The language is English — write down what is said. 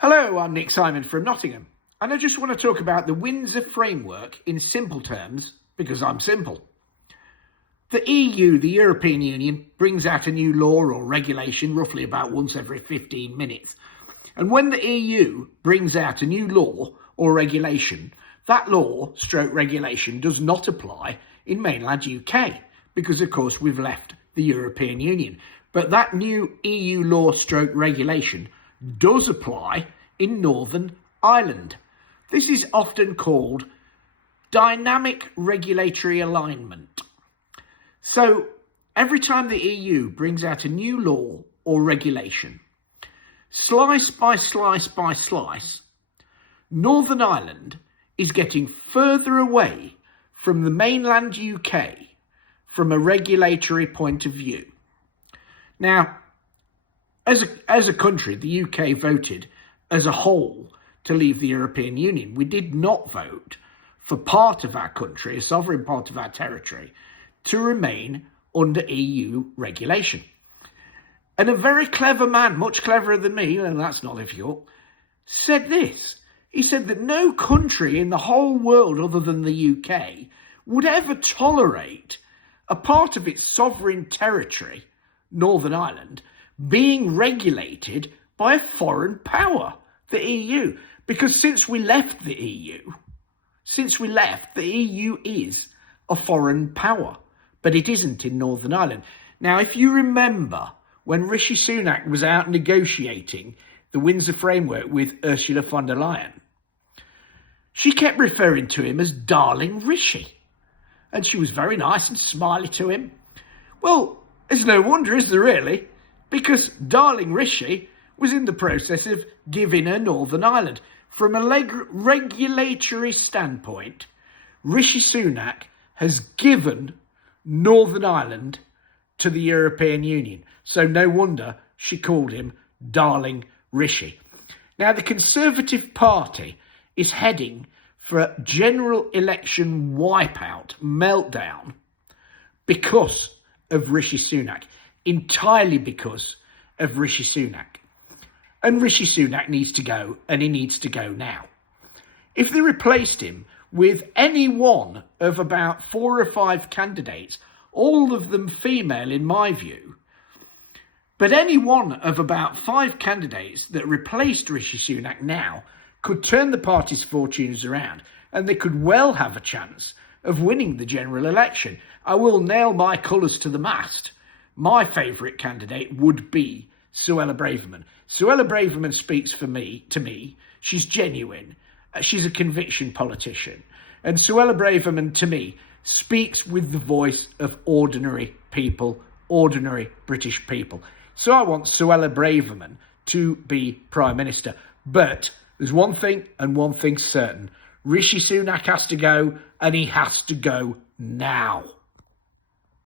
Hello, I'm Nick Simon from Nottingham, and I just want to talk about the Windsor framework in simple terms because I'm simple. The EU, the European Union, brings out a new law or regulation roughly about once every 15 minutes. And when the EU brings out a new law or regulation, that law stroke regulation does not apply in mainland UK because, of course, we've left the European Union. But that new EU law stroke regulation does apply in Northern Ireland. This is often called dynamic regulatory alignment. So every time the EU brings out a new law or regulation, slice by slice by slice, Northern Ireland is getting further away from the mainland UK from a regulatory point of view. Now, as a country, the UK voted as a whole to leave the European Union. We did not vote for part of our country, a sovereign part of our territory, to remain under EU regulation. And a very clever man, much cleverer than me, and that's not difficult, said this. He said that no country in the whole world other than the UK would ever tolerate a part of its sovereign territory, Northern Ireland, being regulated by a foreign power, the EU. Because since we left the EU, the EU is a foreign power, but it isn't in Northern Ireland. Now, if you remember when Rishi Sunak was out negotiating the Windsor framework with Ursula von der Leyen, she kept referring to him as Darling Rishi. And she was very nice and smiley to him. Well, it's no wonder, is there really? Because Darling Rishi was in the process of giving her Northern Ireland. From a regulatory standpoint, Rishi Sunak has given Northern Ireland to the European Union. So no wonder she called him Darling Rishi. Now, the Conservative Party is heading for a general election wipeout, meltdown, because of Rishi Sunak, entirely because of Rishi Sunak. And Rishi Sunak needs to go, and he needs to go now. If they replaced him with any one of about 4 or 5 candidates, all of them female in my view, but any one of about 5 candidates that replaced Rishi Sunak now could turn the party's fortunes around, and they could well have a chance of winning the general election. I will nail my colours to the mast. My favourite candidate would be Suella Braverman. Suella Braverman speaks to me. She's genuine. She's a conviction politician. And Suella Braverman, to me, speaks with the voice of ordinary people, ordinary British people. So I want Suella Braverman to be Prime Minister. But there's one thing and one thing certain. Rishi Sunak has to go, and he has to go now.